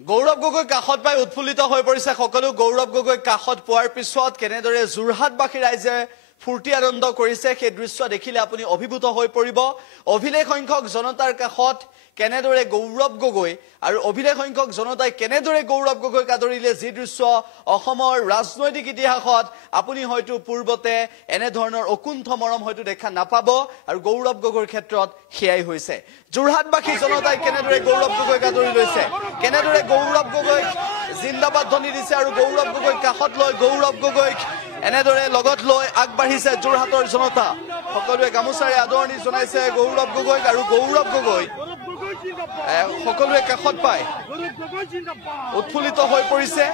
গৌৰৱ গগৈ কাষত পাই উৎফুল্লিত হৈ পৰিছে সকলো গৌৰৱ গগৈ কাষত পোৱাৰ পিছত কেনেদৰে যোৰহাটবাসী ৰাইজে ফুৰ্তি আনন্দ কৰিছে সেই দৃশ্য দেখিলে আপুনি অভিভূত হৈ পৰিব অভিলেখ সংখ্যক জনতাৰ কাষত কেনেদৰে গৌৰৱ গগৈ আৰু অভিলেখ সংখ্যক জনতাই কেনেদৰে গৌৰৱ গগৈক আদৰিলে যি দৃশ্য অসমৰ ৰাজনৈতিক ইতিহাসত আপুনি হয়তো পূৰ্বতে এনে ধৰণৰ অকুণ্ঠ মৰম হয়তো দেখা নাপাব আৰু গৌৰৱ গগৈৰ ক্ষেত্ৰত সেয়াই হৈছে যোৰহাটবাসী জনতাই কেনেদৰে গৌৰৱ গগৈক আদৰি লৈছে কেনেদৰে গৌৰৱ গগৈক জিন্দাবাদ ধ্বনি দিছে আৰু গৌৰৱ গগৈক কাষত লৈ গৌৰৱ গগৈক এনেদৰে লগত লৈ আগবাঢ়িছে যোৰহাটৰ জনতা সকলোৱে গামোচাৰে আদৰণি জনাইছে গৌৰৱ গগৈক আৰু গৌৰৱ গগৈ সকলোৱে কাষত পাই উৎফুল্লিত হৈ পৰিছে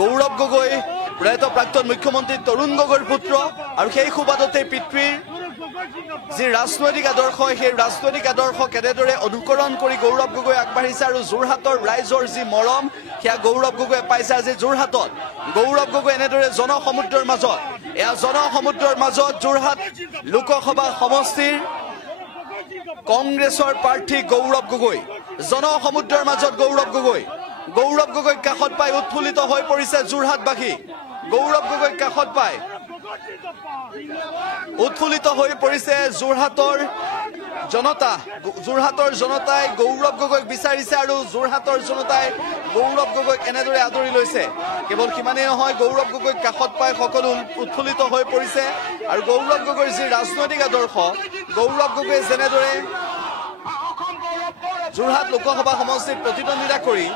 গৌৰৱ গগৈ প্ৰয়াত প্ৰাক্তন মুখ্যমন্ত্ৰী তৰুণ গগৈৰ পুত্ৰ আৰু সেই সুবাদতে পিতৃৰ যি ৰাজনৈতিক আদৰ্শ সেই ৰাজনৈতিক আদৰ্শ কেনেদৰে অনুকৰণ কৰি গৌৰৱ গগৈ আগবাঢ়িছে আৰু যোৰহাটৰ ৰাইজৰ যি মৰম সেয়া গৌৰৱ গগৈয়ে পাইছে আজি যোৰহাটত গৌৰৱ গগৈ এনেদৰে জনসমুদ্ৰৰ মাজত এয়া জনসমুদ্ৰৰ মাজত যোৰহাট লোকসভা সমষ্টিৰ কংগ্ৰেছৰ প্ৰাৰ্থী গৌৰৱ গগৈ জনসমুদ্ৰৰ মাজত গৌৰৱ গগৈক কাষত পাই উৎফুল্লিত হৈ পৰিছে যোৰহাটবাসী গৌৰৱ গগৈক কাষত পাই উৎফুল্লিত হৈ পৰিছে যোৰহাটৰ জনতাই গৌৰৱ গগৈক বিচাৰিছে আৰু যোৰহাটৰ জনতাই গৌৰৱ গগৈক এনেদৰে আদৰি লৈছে কেৱল সিমানেই নহয় গৌৰৱ গগৈক কাষত পাই সকলো উৎফুল্লিত হৈ পৰিছে আৰু গৌৰৱ গগৈৰ যি ৰাজনৈতিক আদৰ্শ গৌৰৱ গগৈয়ে যেনেদৰে যোৰহাট লোকসভা সমষ্টিত প্ৰতিদ্বন্দ্বিতা কৰি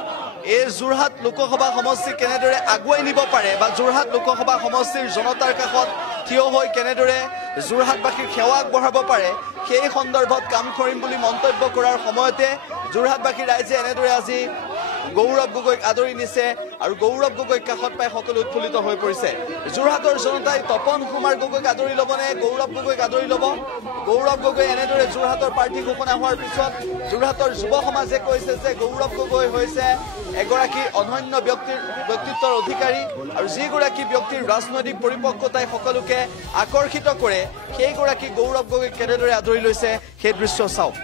এই যোৰহাট লোকসভা সমষ্টি কেনেদৰে আগুৱাই নিব পাৰে বা যোৰহাট লোকসভা সমষ্টিৰ জনতাৰ কাষত থিয় হৈ কেনেদৰে যোৰহাটবাসীৰ সেৱা আগবঢ়াব পাৰে সেই সন্দৰ্ভত কাম কৰিম বুলি মন্তব্য কৰাৰ সময়তে যোৰহাটবাসী ৰাইজে এনেদৰে আজি গৌৰৱ গগৈক আদৰি নিছে আৰু গৌৰৱ গগৈক কাষত পাই সকলো উৎফুল্লিত হৈ পৰিছে যোৰহাটৰ জনতাই তপন কুমাৰ গগৈক আদৰি ল'বনে গৌৰৱ গগৈক আদৰি ল'ব গৌৰৱ গগৈ এনেদৰে যোৰহাটৰ প্ৰাৰ্থী ঘোষণা হোৱাৰ পিছত যোৰহাটৰ যুৱ সমাজে কৈছে যে গৌৰৱ গগৈ হৈছে এগৰাকী অনন্য ব্যক্তিত্বৰ অধিকাৰী আৰু যিগৰাকী ব্যক্তিৰ ৰাজনৈতিক পৰিপক্কতাই সকলোকে আকৰ্ষিত কৰে সেইগৰাকী গৌৰৱ গগৈক কেনেদৰে আদৰি লৈছে সেই দৃশ্য চাওক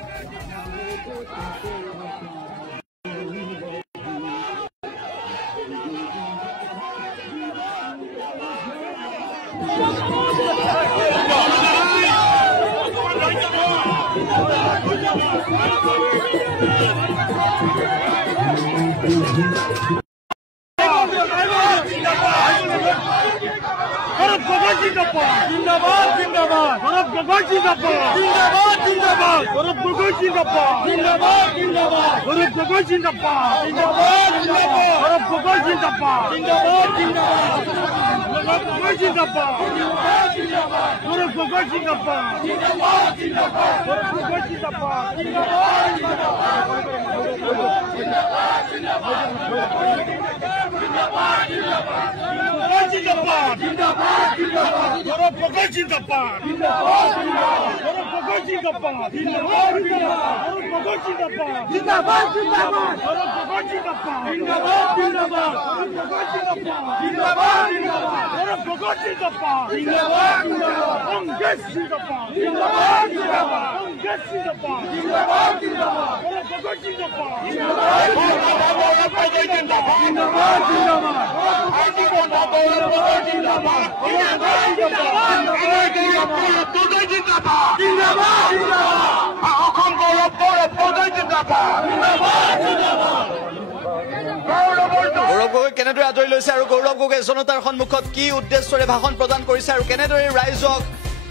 গৌৰৱ গগৈ কেনেদৰে আদৰি লৈছে আৰু গৌৰৱ গগৈ জনতাৰ সন্মুখত কি উদ্দেশ্যৰে ভাষণ প্ৰদান কৰিছে আৰু কেনেদৰে ৰাইজক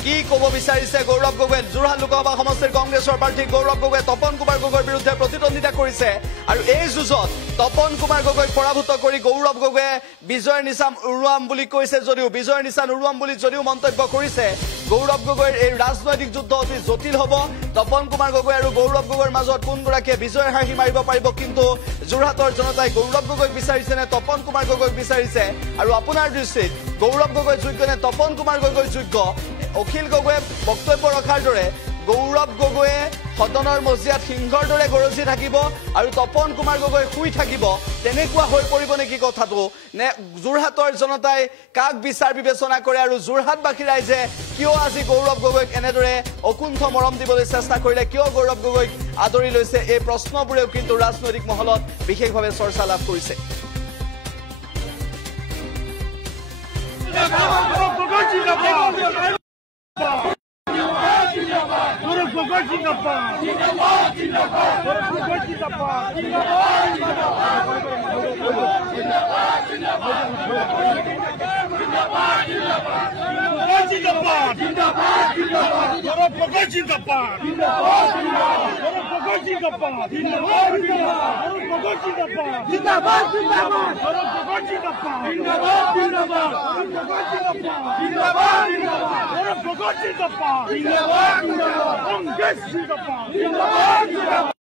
কি ক'ব বিচাৰিছে গৌৰৱ গগৈ যোৰহাট লোকসভা সমষ্টিৰ কংগ্ৰেছৰ প্ৰাৰ্থী গৌৰৱ গগৈ তপন কুমাৰ গগৈৰ বিৰুদ্ধে প্ৰতিদ্বন্দ্বিতা কৰিছে আৰু এই যুঁজত তপন কুমাৰ গগৈক পৰাভূত কৰি গৌৰৱ গগৈয়ে বিজয়ৰ নিশান উৰুৱাম বুলি কৈছে যদিও বিজয়ৰ নিশান উৰুৱাম বুলি যদিও মন্তব্য কৰিছে গৌৰৱ গগৈৰ এই ৰাজনৈতিক যুদ্ধ অতি জটিল হ'ব তপন কুমাৰ গগৈ আৰু গৌৰৱ গগৈৰ মাজত কোনগৰাকীয়ে বিজয়ৰ হাঁহি মাৰিব পাৰিব কিন্তু যোৰহাটৰ জনতাই গৌৰৱ গগৈক বিচাৰিছে নে তপন কুমাৰ গগৈক বিচাৰিছে আৰু আপোনাৰ দৃষ্টিত গৌৰৱ গগৈ যোগ্য নে তপন কুমাৰ গগৈ যোগ্য অখিল গগৈয়ে বক্তব্য ৰখাৰ দৰে গৌৰৱ গগৈয়ে সদনৰ মজিয়াত সিংহৰ দৰে গৰজি থাকিব আৰু তপন কুমাৰ গগৈ শুই থাকিব তেনেকুৱা হৈ পৰিব নেকি কথাটো নে যোৰহাটৰ জনতাই কাক বিচাৰ বিবেচনা কৰে আৰু যোৰহাটবাসী ৰাইজে কিয় আজি গৌৰৱ গগৈক এনেদৰে অকুণ্ঠ মৰম দিবলৈ চেষ্টা কৰিলে কিয় গৌৰৱ গগৈক আদৰি লৈছে এই প্ৰশ্নবোৰেও কিন্তু ৰাজনৈতিক মহলত বিশেষভাৱে চৰ্চা লাভ কৰিছে Congress